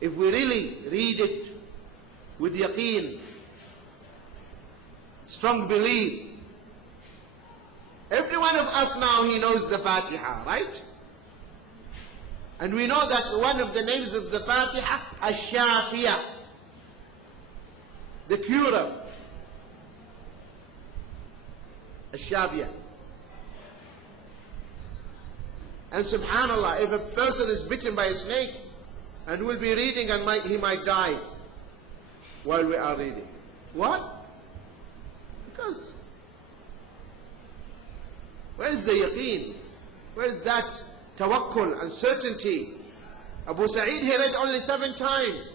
if we really read it with yaqeen, strong belief. Every one of us now, he knows the Fatiha, right? And we know that one of the names of the Fatiha, Ash-Shafiyah, the curer. Ash-Shafiyah. And subhanallah, if a person is bitten by a snake, and we'll be reading and he might die while we are reading. What? Because where's the yaqeen? Where's that tawakkul and certainty? Abu Sa'id, he read only 7 times.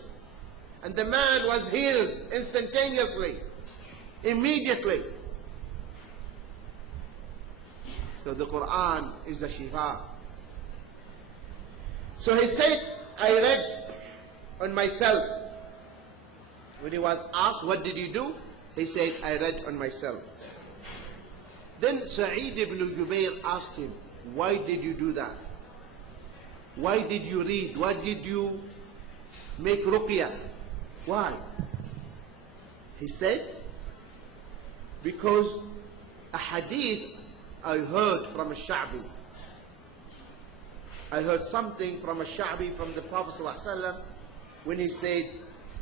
And the man was healed instantaneously, immediately. So the Quran is a shifa. So he said, I read on myself. When he was asked, what did you do? He said, I read on myself. Then Sa'id ibn Jubayr asked him, why did you do that? Why did you read? Why did you make ruqyah? Why? He said, because a hadith I heard from a Sha'bi. I heard something from a Sha'bi from the Prophet ﷺ when he said,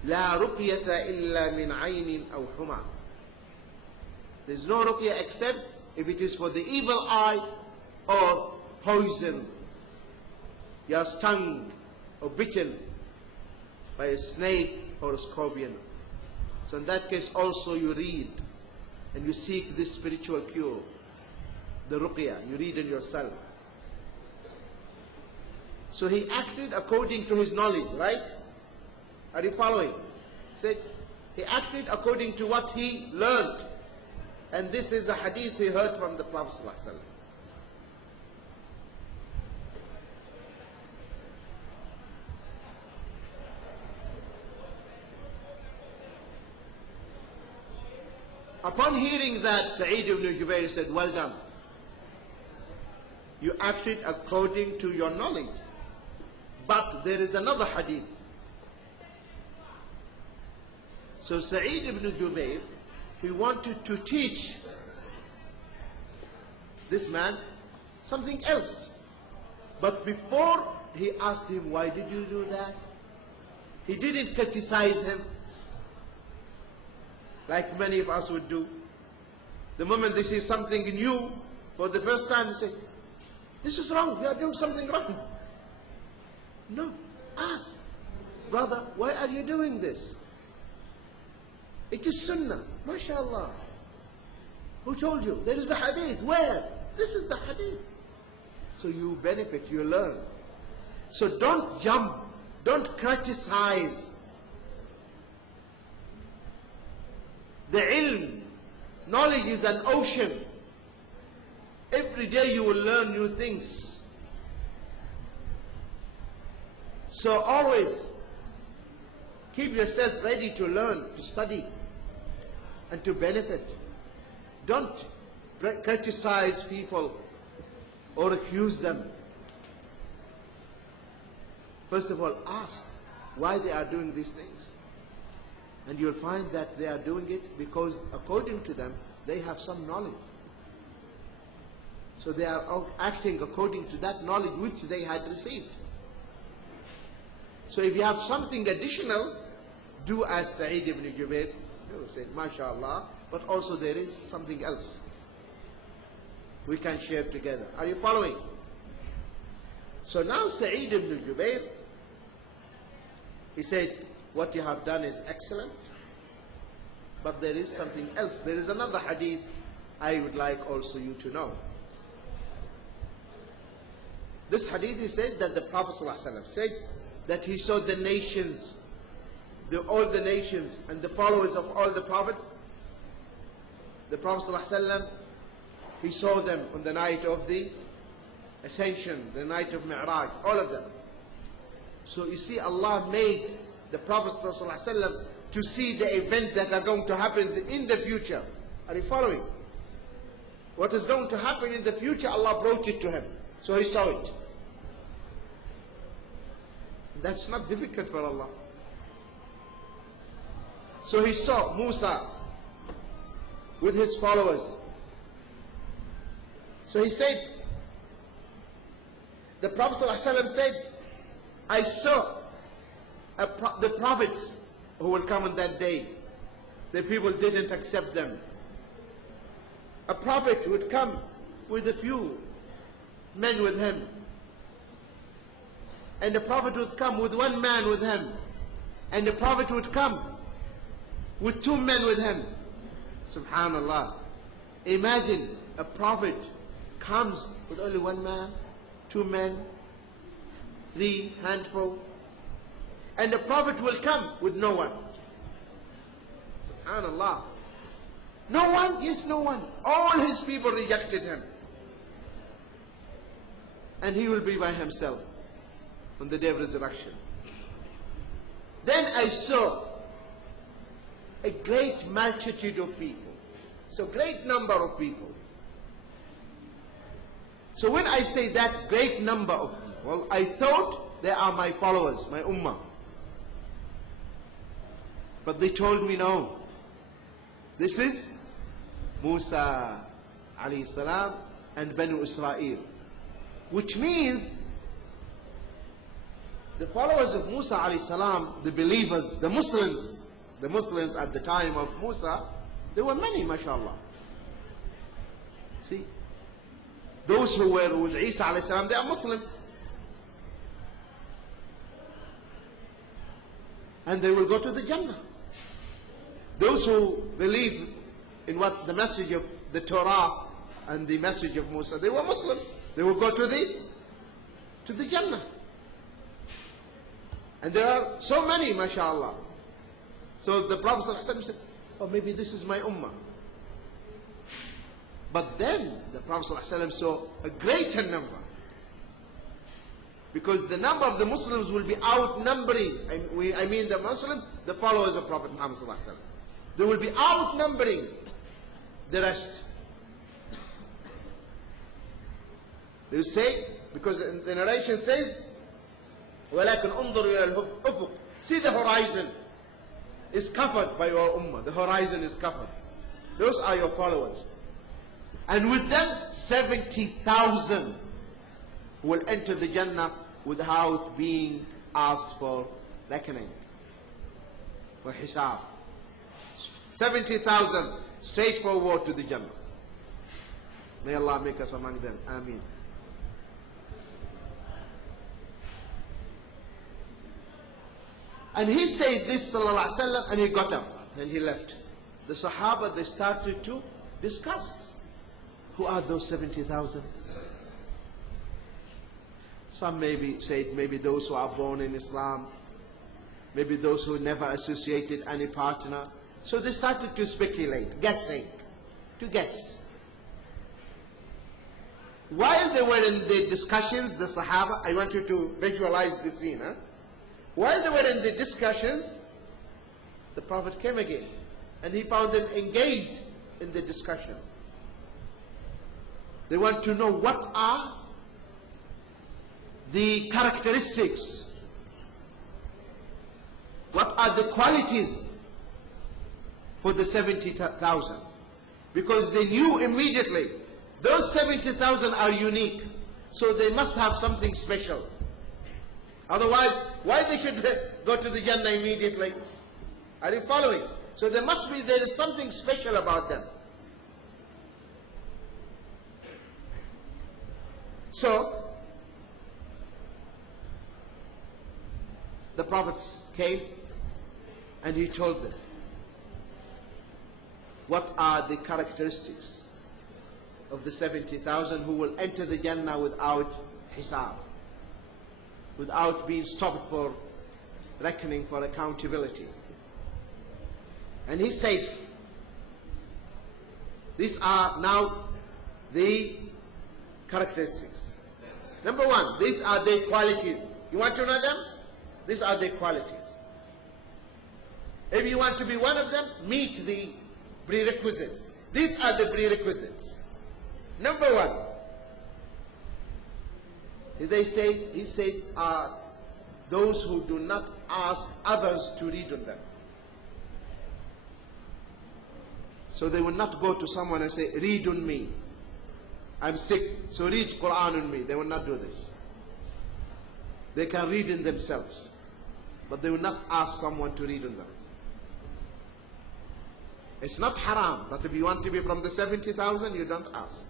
لا رقية إلا من عين أو حمى. There's no ruqyah except if it is for the evil eye or poison. You are stung or bitten by a snake or a scorpion. So in that case also you read and you seek this spiritual cure. The ruqyah, you read it yourself. So he acted according to his knowledge, right? Are you following? Said he acted according to what he learned. And this is a hadith he heard from the Prophet ﷺ. Upon hearing that, Sa'id ibn Jubayr said, well done. You acted according to your knowledge. But there is another hadith. So Sa'id ibn Jubayr, he wanted to teach this man something else. But before he asked him, why did you do that? He didn't criticize him like many of us would do. The moment they see something new for the first time, they say, this is wrong, you are doing something wrong. No, ask, brother, why are you doing this? It is sunnah, mashallah. Who told you? There is a hadith. Where? This is the hadith. So you benefit, you learn. So don't jump, don't criticize. The ilm, knowledge is an ocean. Every day you will learn new things. So always keep yourself ready to learn, to study, and to benefit. Don't criticize people or accuse them. First of all, ask why they are doing these things. And you'll find that they are doing it because according to them, they have some knowledge. So they are acting according to that knowledge which they had received. So if you have something additional, do as Sa'id ibn Jubayr, you say, mashallah, but also there is something else we can share together. Are you following? So now Sa'id ibn Jubayr, he said, what you have done is excellent, but there is something else. There is another hadith I would like also you to know. This hadith, he said that the Prophet ﷺ said that he saw the nations, all the nations and the followers of all the prophets. The Prophet ﷺ, he saw them on the night of the Ascension, the night of Mi'raj, all of them. So you see, Allah made the Prophet ﷺ to see the events that are going to happen in the future. Are you following? What is going to happen in the future, Allah brought it to him. So he saw it. That's not difficult for Allah. So he saw Musa with his followers. So he said, the Prophet ﷺ said, I saw the prophets who will come on that day. The people didn't accept them. A prophet would come with a few men with him. And the prophet would come with one man with him. And the prophet would come with two men with him. Subhanallah. Imagine a prophet comes with only one man, two men, three handful. And the prophet will come with no one. Subhanallah. No one? Yes, no one. All his people rejected him. And he will be by himself on the day of resurrection. Then I saw a great multitude of people. So great number of people. So when I say that great number of people, I thought they are my followers, my ummah. But they told me no. This is Musa alayhi salam and Banu Israel. Which means the followers of Musa alayhi salam, the believers, the Muslims at the time of Musa, there were many, mashallah. See? Those who were with Isa alayhi salam, they are Muslims. And they will go to the Jannah. Those who believe in what the message of the Torah and the message of Musa, they were Muslim. They will go to the Jannah. And there are so many, mashallah. So the Prophet ﷺ said, oh, maybe this is my ummah. But then the Prophet ﷺ saw a greater number. Because the number of the Muslims will be outnumbering, I mean the Muslims, the followers of Prophet Muhammad ﷺ. They will be outnumbering the rest. They will say, because the narration says, وَلَكِنْ أُنظُرُ إِلَى الْأُفُقِ. See, the horizon is covered by your ummah. The horizon is covered. Those are your followers. And with them, 70,000 who will enter the Jannah without being asked for reckoning, for hisab. 70,000 straightforward to the Jannah. May Allah make us among them. Ameen. And he said this, sallallahu alaihi wasallam, and he got up and he left. The Sahaba, they started to discuss. Who are those 70,000? Some maybe said maybe those who are born in Islam, maybe those who never associated any partner. So they started to speculate, guessing, to guess. While they were in the discussions, the Sahaba, I want you to visualize the scene. While they were in the discussions, the Prophet came again, and he found them engaged in the discussion. They want to know what are the characteristics, what are the qualities for the 70,000. Because they knew immediately, those 70,000 are unique, so they must have something special. Otherwise, why they should go to the Jannah immediately? Are you following? So there is something special about them. So, the Prophet came and he told them what are the characteristics of the 70,000 who will enter the Jannah without hisab, without being stopped for reckoning, for accountability. And he said, these are now the characteristics. Number one, these are the qualities. You want to know them? These are the qualities. If you want to be one of them, meet the prerequisites. These are the prerequisites. Number one, he said, those who do not ask others to read on them. So they will not go to someone and say, read on me. I'm sick, so read Quran on me. They will not do this. They can read in themselves, but they will not ask someone to read on them. It's not haram, but if you want to be from the 70,000, you don't ask.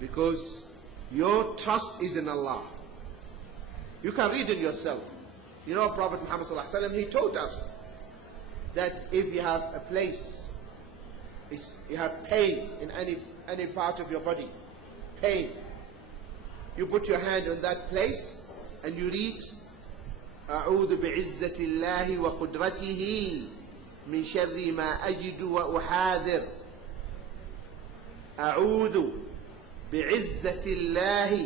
Because your trust is in Allah. You can read it yourself. You know, Prophet Muhammad sallallahu alaihi wasallam, he taught us that if you have a place, you have pain in any part of your body, pain, you put your hand on that place and you read, أعوذ بعزة الله وقدرته من شر ما أجد وأحاذر. أعوذ بعزة الله